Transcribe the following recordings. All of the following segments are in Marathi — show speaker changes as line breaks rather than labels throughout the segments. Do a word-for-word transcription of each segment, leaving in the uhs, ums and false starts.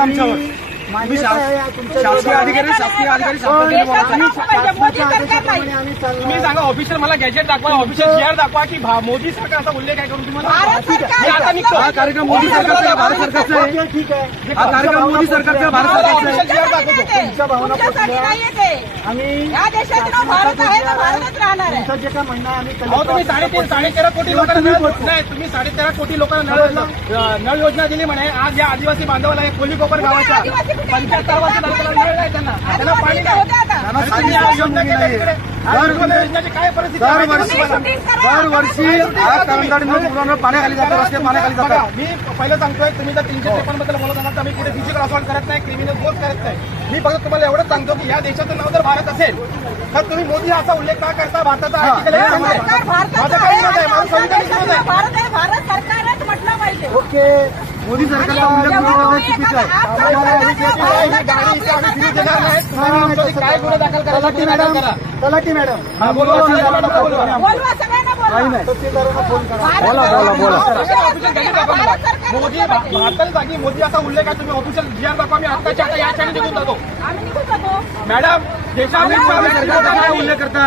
आमच्यावर. तुम्ही शासकीय अधिकारी शासकीय अधिकारी शासनाने बोला. तुम्ही सांगा ऑफिशियल मला गॅजेट दाखवा, ऑफिशियल जी आर दाखवा की भा- मोदी सरकार असा उल्लेख आहे करून तुम्हाला. मी आता निघतो. हा कार्यक्रम मोदी सरकारचा आहे, भारत सरकारचा आहे. ठीक आहे, हा कार्यक्रम मोदी सरकारचा भारत सरकारचा आहे.
तुमच्या भावना आम्ही या देशात भारत आहे तर भारतच राहणार आहे.
जे काय म्हणणं आम्ही तुम्ही साडेतीन साडे तेरा कोटी लोकांना नळ नाही तुम्ही साडे तेरा कोटी लोकांना नळ नळ योजना दिली म्हणे. आज या आदिवासी बांधवाला एक कोली कोपर गावाच्या पंच्याहत्तर वर्ष नळ नाही त्यांना त्यांना पाणी नाही. योजनेची काय परिस्थिती दरवर्षी करंजाडी पाण्याखाली जातात, रस्ते पाण्याखाली जातात. मी पहिलं सांगतोय तुम्ही जर तीनशे त्रेपन्न बद्दल बोलत असाल तर मी कुठे फिजिकल असॉल्ट करत नाही, क्रिमिनल गोष्ट करत नाही. मी फक्त तुम्हाला एवढंच सांगतो की या देशाचं नाव जर भारत असेल तर तुम्ही मोदी असा उल्लेख का करता. भारताचा आर्टिकल माझं काही विरोध आहे, माझं संविधानिक विरोध आहे.
भारत आहे, भारत सरकारच म्हटलं पाहिजे.
ओके, मोदी सरकारचा उल्लेख चुकीचा आहे. गाडी इथे आम्ही फिरू देणार नाही. तुम्हाला आमच्यावरती काय गुन्हा दाखल करायचा ते मॅडम तलाठी मॅडम हा बोलवा
बोलवा सगळ्यांना बोलवा.
तहसीलदारांना फोन करा.
बोला बोला बोला
मोदी भारताच्या जागी मोदी असा उल्लेख आहे. तुम्ही ऑफिशियल जी आर दाखवा. मी आत्ताच्या आता या क्षणी निघून जातो.
आम्ही निघून जातो.
मॅडम देशामध्ये सरकारचा काय उल्लेख करता.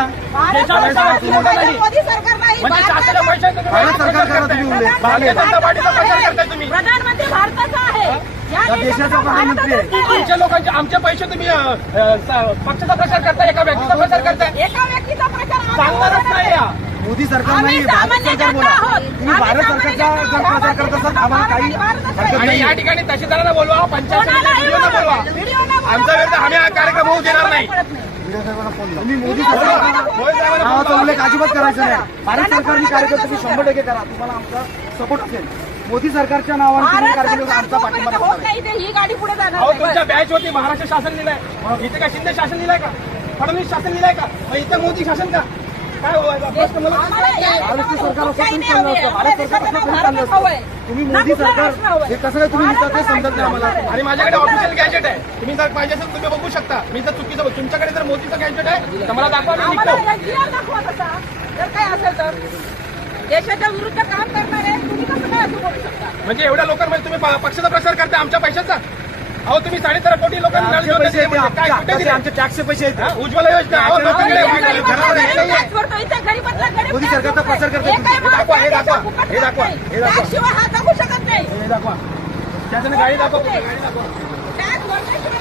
मोदी सरकार नाही,
म्हणजे शासनाच्या पैशाचा भारत सरकार करा तुम्ही उल्लेख. भारतीय जनता पार्टीचा प्रचार करताय तुम्ही.
प्रधानमंत्री भारताचा आहे, या
देशाचा प्रधानमंत्री आहे.
भारताचा आहे.
आमच्या लोकांचे आमचे पैसे तुम्ही अ, अ, पक्षाचा प्रचार करताय, एका व्यक्तीचा प्रचार करताय.
एका व्यक्तीचा प्रचार
सांगणारच नाही या. मोदी सरकार नाही, भारत सरकार बोला. तुम्ही भारत सरकारचा जर प्रचार करत असाल आम्हाला काही हरकत नाही. या ठिकाणी तहसीलदारांना बोलवा, पंचायत बोलवा. आमचा विरुद्ध आम्ही हा कार्यक्रम होऊ देणार नाही. तुम्ही मोदी सरकार नावाचा उल्लेख अजिबात करायचा नाही. भारत सरकारने कार्यक्रम तुम्ही शंभर टक्के करा, तुम्हाला आमचा सपोर्ट असेल. मोदी सरकारच्या नावाने तुम्ही कार्यक्रम आमचा पाठिंबा
होत नाही ते ही गाडी पुढे जाणार
अहो
नाही.
तुमच्या बॅच होती महाराष्ट्र शासन लिहिलंय, इथे काय शिंदे शासन लिहिलंय का, फडणवीस शासन लिहिलंय का, मग इथे मोदी शासन का काय हो प्रश्न मला. महाराष्ट्र सरकार असं तुम्ही चाललं असतं, भारत सरकार असं तुम्ही चाललं असतं. तुम्ही मोदी सरकार हे कसं काय तुम्ही लिहिता ते समजत नाही आम्हाला. आणि माझ्याकडे ऑफिशियल गॅजेट आहे, तुम्ही जर पाहिजे असेल तुम्ही बघू शकता. मी जर चुकीचं तुमच्याकडे जर मोदीचं गॅजेट आहे तर मला दाखवा, मी निघतो.
दाखवा तसा जर काय असेल तर देशाच्या विरुद्ध काम करणारे तुम्ही कसं काय असं बोलू शकता.
म्हणजे एवढ्या लोकांमध्ये तुम्ही प- पक्षाचा प्रचार करता आमच्या पैशाचा. अहो तुम्ही साडेतेरा कोटी लोकांना नळ योजना दिली म्हणजे काय कुठे दिले? आमचे टॅक्सचे पैसे आहेत. उज्ज्वला योजना अहो लोकांकडे घरावर हे नाही आहे. मोदी सरकारचा प्रचार करतो. हे दाखवा, हे दाखवा, हे दाखवा, हे दाखवा,
शिवाय हा जगू शकत नाही.
हे दाखवा. त्याच्यानं गाडी दाखवा, गाडी दाखवा.
टॅक्स भरण्याशिवाय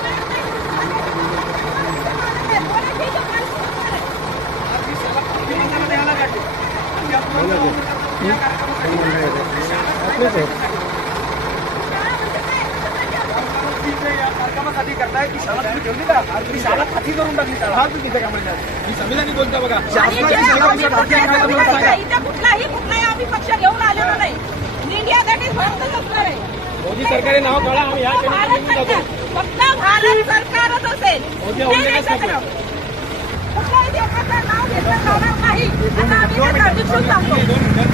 कार्यक्रमासाठी करताय की शाळा तुम्ही ठेवली का? तुम्ही शाळा खाती करून टाकली शाळा. हा तुम्ही तिथे काय म्हणतात मी संविधानिक बोलतो बघा. शासनाची शाळा कशी खाती आहे मला सांगा.
इथे कुठलाही कुठलाही आम्ही पक्ष घेऊन आलेलो नाही. इंडिया दॅट इज भारतच असणार आहे.
मोदी सरकारने नाव काढा, आम्ही या
भारत सरकार फक्त भारत सरकारच असेल.
मोदी उल्लेखच नको.
कुठल्याही देशाचं नाव घेतलं जाणार नाही. आता आम्ही त्याचा अधिकृत सांगतो.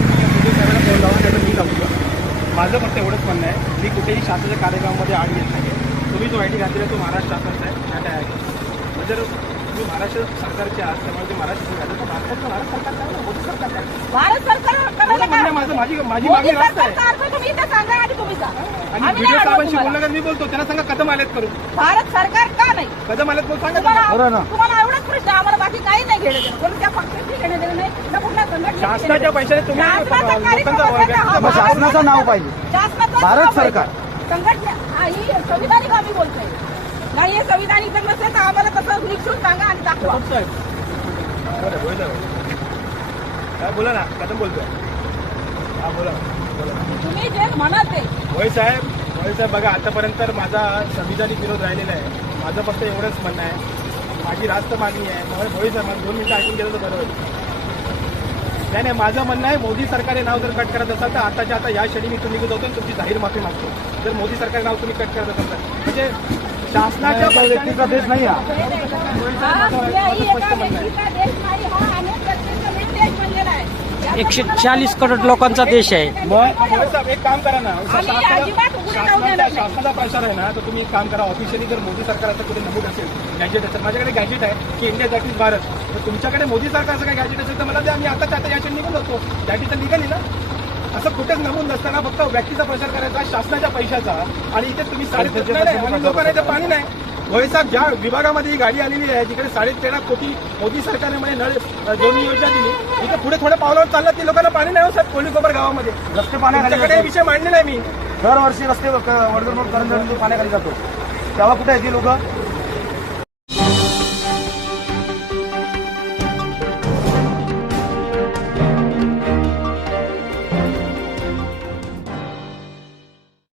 माझं फक्त एवढंच म्हणणं आहे, मी कुठेही शासनाच्या कार्यक्रमामध्ये आड येत नाही. तुम्ही जो आयटी घातलेला तो महाराष्ट्र शासनाचा आहे, त्या काय आहे. जर तुम्ही महाराष्ट्र सरकारचे आहात त्यामुळे ते महाराष्ट्र सरकार तर भारताचं भारत सरकार काय ना मोदी सरकार काय.
भारत सरकार करायला काय?
माझं माझी माझी
मोदी
मागणी रास्त आहे.
सरकारचा अर्थ तुम्ही इथे सांगा आणि तुम्ही सांगा.
आणि
आम्ही
विजय
नाही
साहेबांशी
तुम्हाला.
बोललं का मी बोलतो त्यांना सांगा कदम आलेत करून.
भारत सरकार का नाही
कदम आलेत बोल सांगा
तुम्हाला
त्यांना.
तुम्हाला एवढंच प्रश्न आहे. आम्हाला बाकी काही नाही घेणं देणं. कोणत्या पक्षाची घेणं देणं नाही ना कुठल्या संघटनेची घेणं
शासनाच्या
देणं.
पैशाने तुम्ही
शासनाचा
लोकांचा
कार्यक्रम
वर्ग-
असेल ना, हा
शासनाचं नाव पाहिजे.
शासनाचं
भारत
नाव पाहिजे.
सरकार.
संघटना हा ही संविधानिक आम्ही बोलतोय. नाही हे संविधानिक जर नसेल तर आम्हाला तसं निक्षून सांगा आणि दाखवा.
बरं बोला काय बोला ना कदम बोलतोय. हा बोला बोला.
तुम्ही जे म्हणत आहे
होय साहेब होय साहेब बघा आतापर्यंत तर माझा संविधानिक विरोध राहिलेला आहे. माझं फक्त एवढंच म्हणणं आहे, माझी रास्त मागणी आहे. मग होय साहेब मला दोन मिनिटं ऐकून गेलं तर बरं होईल. नाही नाही माझं म्हणणं आहे, मोदी सरकारने नाव जर कट करत असाल तर आताच्या आता या क्षणी मी तुम्ही निघत होतो तुमची जाहीर माफी मागतो. जर मोदी सरकारने नाव तुम्ही कट करत असाल तर म्हणजे शासनाच्या व्यक्तीचा देश नाही हा.
हा कुठल्याही एका व्यक्तीचा देश नाही. हा अनेक व्यक्तींचा देश बनलेला आहे.
एकशे चाळीस करोड लोकांचा देश आहे.
मग साहेब एक काम करा ना,
आम्ही अजिबात उघडं राहू देणार नाही.
शासनाचा प्रचार आहे ना तर तुम्ही एक काम करा, ऑफिशियली जर मोदी सरकार असं कुठे नमूद असेल गॅजेट असेल, माझ्याकडे गॅजेट आहे की इंडिया दॅट इज भारत, तर तुमच्याकडे मोदी सरकारचं काय गॅजेट असेल तर मला द्या. मी आता आता या क्षणी निघून जातो. दॅट इज तर लिगली ना. असं कुठेच नमूद नसताना फक्त व्यक्तीचा प्रचार करायचा शासनाच्या पैशाचा, आणि इथे तुम्ही साडेतेरा आणि लोकांना इथे पाणी नाही. भोईसाहेब, ज्या विभागामध्ये ही गाडी आलेली आहे, जिकडे साडेतेरा कोटी मोदी सरकारने म्हणजे नळ जोडणी योजना दिली, इथे पुढे थोड्या पावलावर चाललं की लोकांना पाणी नाही हो साहेब. कोळीकोपर गावामध्ये रस्ते पाण्याकडे विषय मांडलेला आहे मी. दरवर्षी रस्ते वडगरमोड करंज पाण्याखाली जातो, तेव्हा कुठे येते लोक?